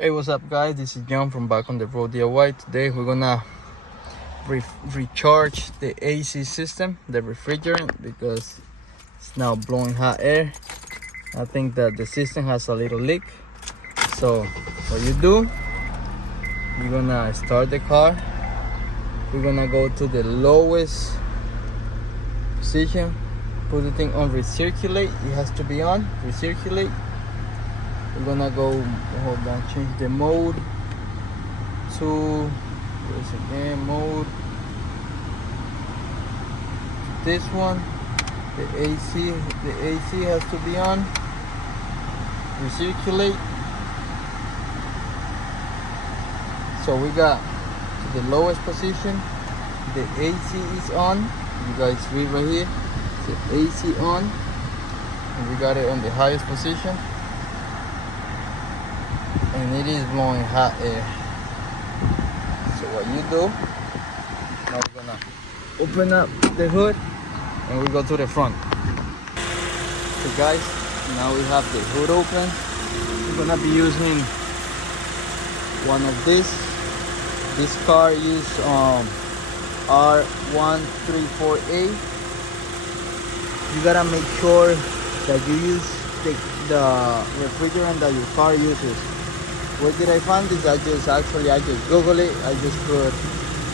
Hey, what's up guys, this is John from Back on the Road DIY. Today we're gonna recharge the AC system, the refrigerant, because it's now blowing hot air. I think that the system has a little leak. So what you do, you're gonna start the car. We're gonna go to the lowest position, put the thing on recirculate. It has to be on recirculate. We're gonna go, hold on, change the mode to mode, this one. The AC has to be on recirculate. So we got the lowest position, the AC is on. You guys read right here, the AC on, and we got it on the highest position, and it is blowing hot air. So what you do, now we're gonna open up the hood and we go to the front. So guys, now we have the hood open. We're gonna be using one of this car use R134A. You gotta make sure that you use the refrigerant that your car uses. Where did I find this? I just Google it. I just put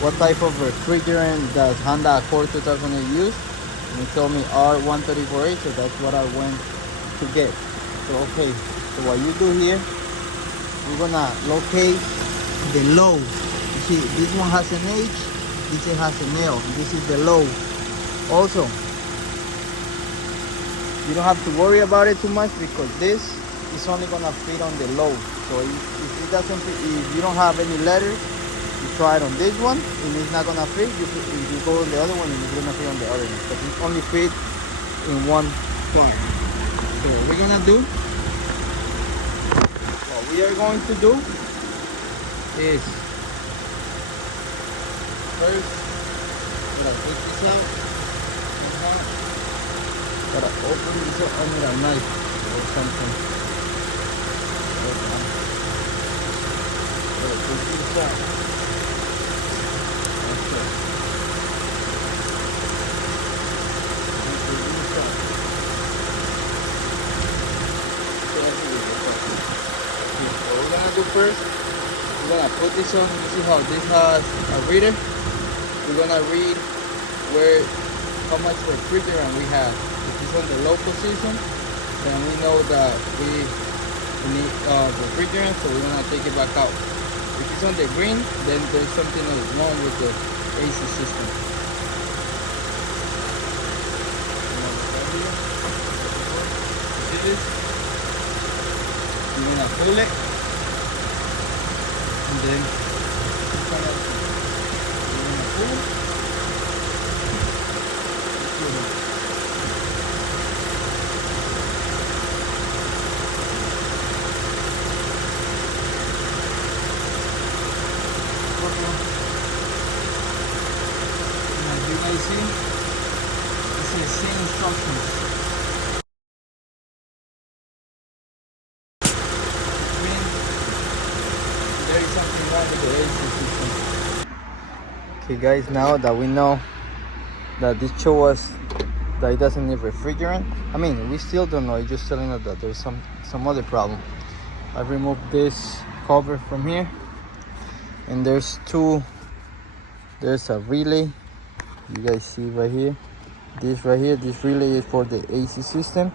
what type of refrigerant does Honda Accord 2008 use, and it told me R134A, so that's what I went to get. So okay, so what you do here, we're gonna locate the low. You see, this one has an H, this one has an L. This is the low. Also, you don't have to worry about it too much because this is only gonna fit on the low. So if it doesn't fit, if you don't have any letter, you try it on this one and it's not gonna fit. If you go on the other one, it's gonna fit on the other one, but it only fit in one part. So what we're gonna do, what we are going to do is first gotta take this out. Gotta open this up under a knife or something. Take this out. Okay. What we're gonna do first, we're gonna put this on. You see how this has a reader? We're gonna read how much refrigerant we have. If it's on the low position, then we know that we need refrigerant, so we're gonna take it back out. If it's on the green, then there's something that is wrong with the AC system. See this? You're gonna pull it, and then you're gonna pull it. As you guys see, it says same instructions. Which means there is something wrong with the AC system. Okay guys, now that we know that this shows us that it doesn't need refrigerant, I mean, we still don't know, it's just telling us that there's some other problem. I removed this cover from here, and there's a relay. You guys see right here, this relay is for the AC system,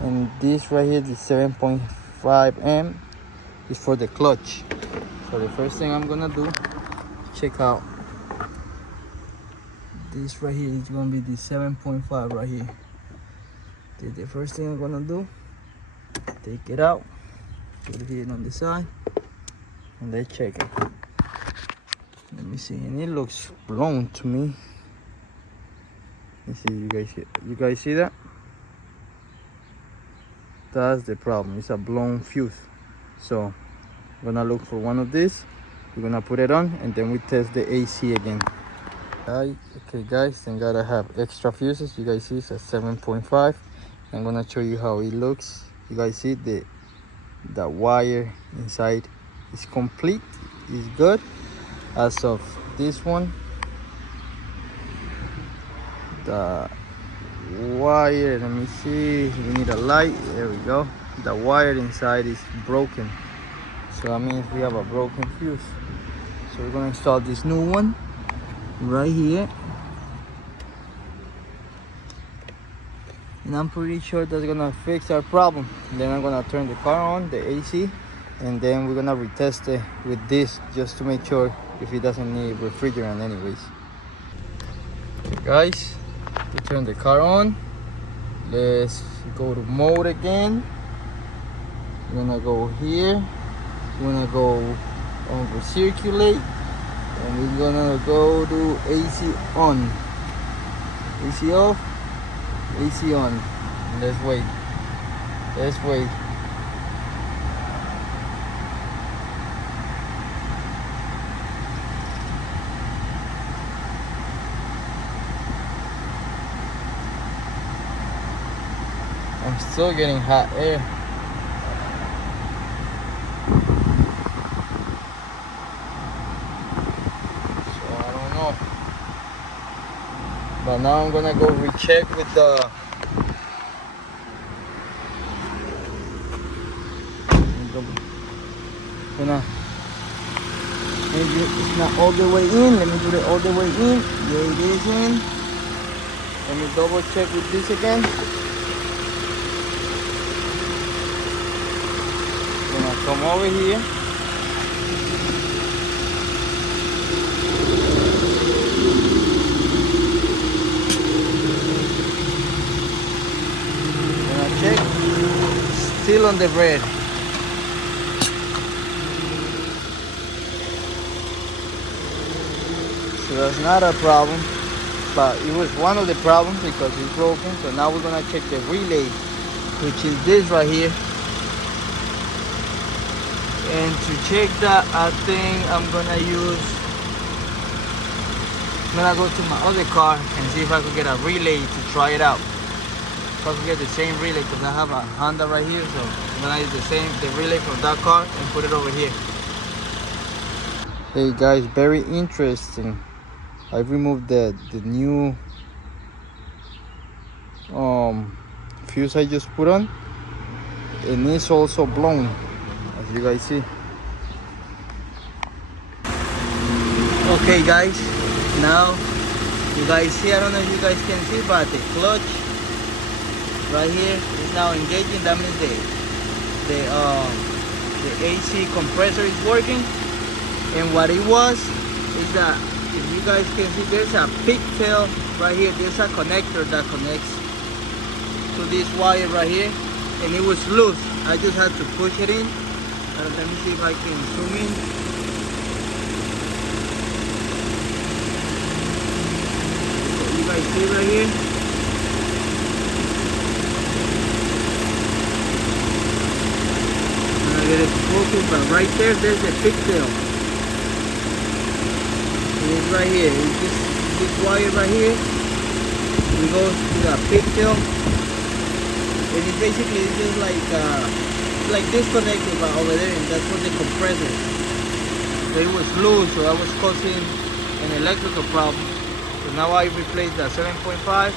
and this right here, the 7.5 amp, is for the clutch. So the first thing I'm gonna do, check out this right here. It's gonna be the 7.5 right here. The first thing I'm gonna do, take it out, put it here on the side, and let's check it. Let me see, and it looks blown to me. Let's see, you guys see that? That's the problem. It's a blown fuse. So I'm gonna look for one of these. We're gonna put it on, and then we test the AC again. Okay guys, then gotta have extra fuses. You guys see it's a 7.5. I'm gonna show you how it looks. You guys see The wire inside is complete, is good. As of this one, the wire, let me see, we need a light, there we go. The wire inside is broken, so that means we have a broken fuse. So we're gonna install this new one right here, and I'm pretty sure that's gonna fix our problem. Then I'm gonna turn the car on, the AC, and then we're gonna retest it with this just to make sure if it doesn't need refrigerant anyways. Okay guys, we turn the car on. Let's go to mode again. We're gonna go here. We're gonna go on recirculate, and we're gonna go to AC on. AC off, AC on. Let's wait. Let's wait. I'm still getting hot air. So I don't know. But now I'm gonna go recheck with the maybe it's not all the way in. Let me do it all the way in. Yeah, it is in. Let me double check with this again. Come over here. Gonna check. Still on the red. So that's not a problem, but it was one of the problems because it's broken. So now we're gonna check the relay, which is this right here. And to check that, I think I'm gonna go to my other car and see if I could get a relay to try it out. If I could get the same relay, because I have a Honda right here, so I'm gonna use the relay from that car and put it over here. Hey guys, very interesting. I removed the new fuse I just put on, and it's also blown, as you guys see. Okay guys, now you guys see, I don't know if you guys can see, but the clutch right here is now engaging. That means the AC compressor is working. And what it was is that, if you guys can see, there's a pigtail right here. There's a connector that connects to this wire right here, and it was loose. I just had to push it in. Let me see if I can zoom in. So you guys see right here. I'm gonna get it to focus, but right there's a pigtail. It's right here. It's this wire right here. It goes to the pigtail, and it's basically just like disconnected by over there, and that's what the compressor. So it was loose, so I was causing an electrical problem. So now I replaced the 7.5,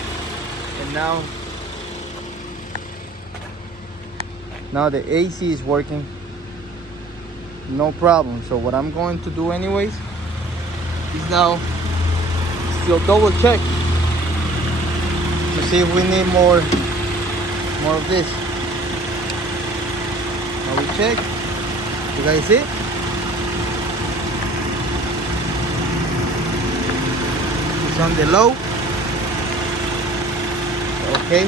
and now the AC is working, no problem. So what I'm going to do anyways is now still double check to see if we need more of this. Now we check. You guys see? It's on the low. Okay,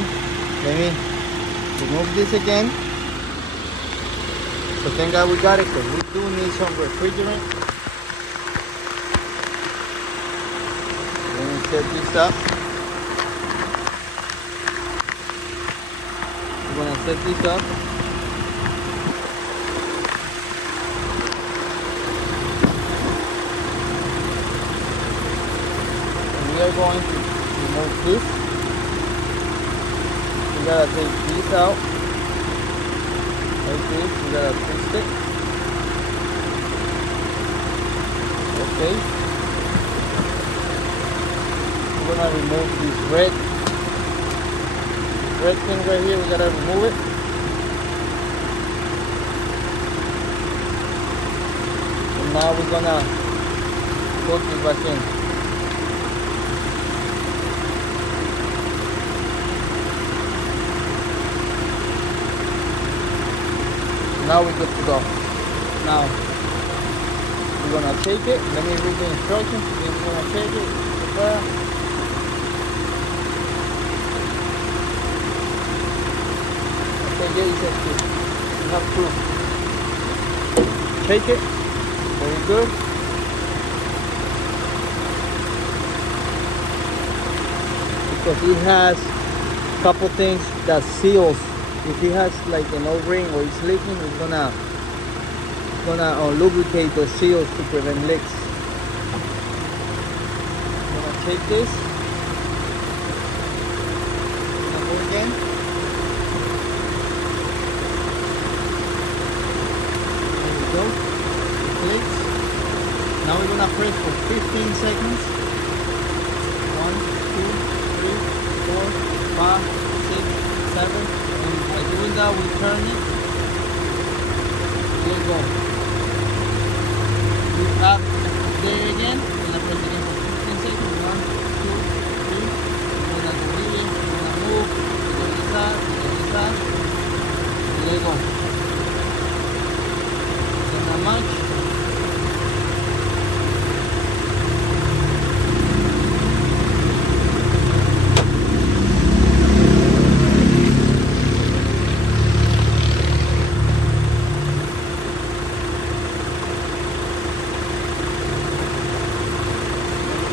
let me remove this again. So thank God we got it, because we do need some refrigerant. Set this up. We're gonna set this up. And we are going to remove this. We gotta take this out. Like this, we gotta twist it. Okay. We're gonna remove this red thing right here. We gotta remove it. And now we're gonna put this back in. Now we're good to go. Now we're gonna take it. Let me read the instructions. Then we're gonna take it. Okay, yeah, you have to take it. Very good. Because it has a couple things that seals. If it has like an O-ring or it's leaking, it's gonna lubricate the seals to prevent leaks. I'm gonna take this. I'm gonna go again. There we go. It clicks. Now we're gonna press for 15 seconds. 1, 2, 3, 4, 5, 6, 7. And by doing that, we turn it. Let go. We tap there again. We're gonna press again for 15 seconds. 1, 2, 3. We're gonna go here. We're gonna move. We're gonna start. Let go. So not much.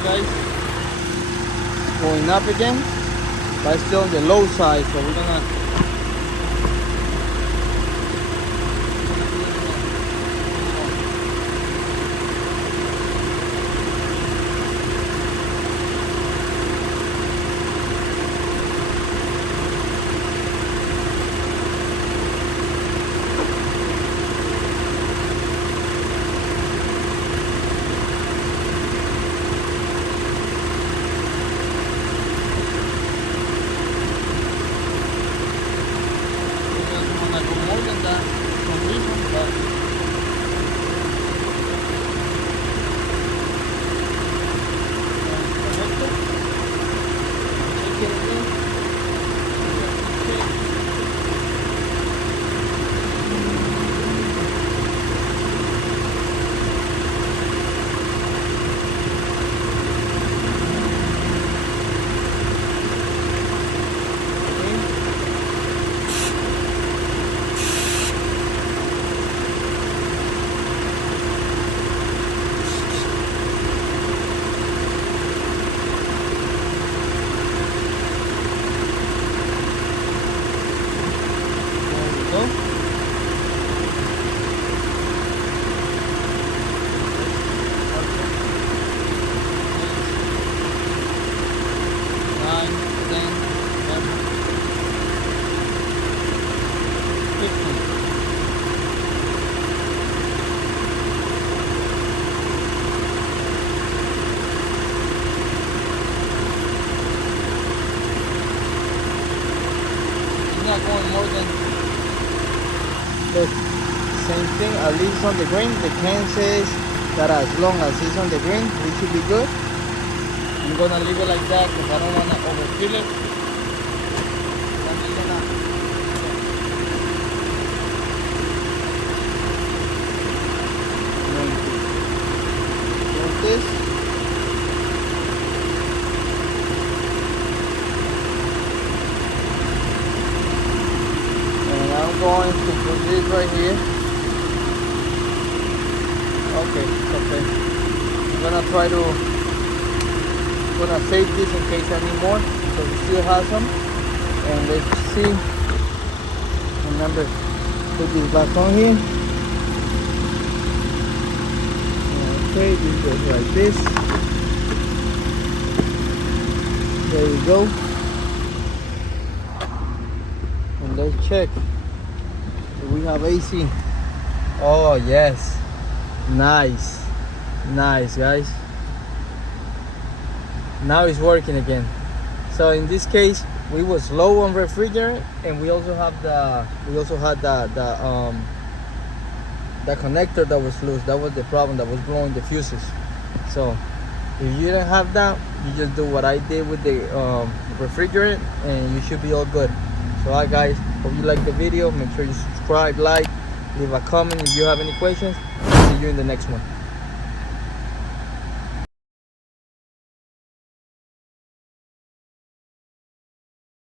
Guys, going up again, but still on the low side, so we're gonna going more than the same thing, at least on the green. The can says that as long as it's on the green, we should be good. I'm gonna leave it like that because I don't want to overfill it. I'm just gonna like this. I'm going to put this right here. Okay. I'm gonna try to save this in case I need more. So we still have some. And let's see. Remember, put this back on here. Okay, this goes like this. There we go. And let's check. we have AC. Oh yes, nice, nice guys. Now it's working again. So in this case, we was low on refrigerant, and we also had the connector that was loose. That was the problem, that was blowing the fuses. So if you didn't have that, you just do what I did with the refrigerant, and you should be all good. So alright guys, hope you like the video. Make sure you subscribe, like, leave a comment if you have any questions. See you in the next one.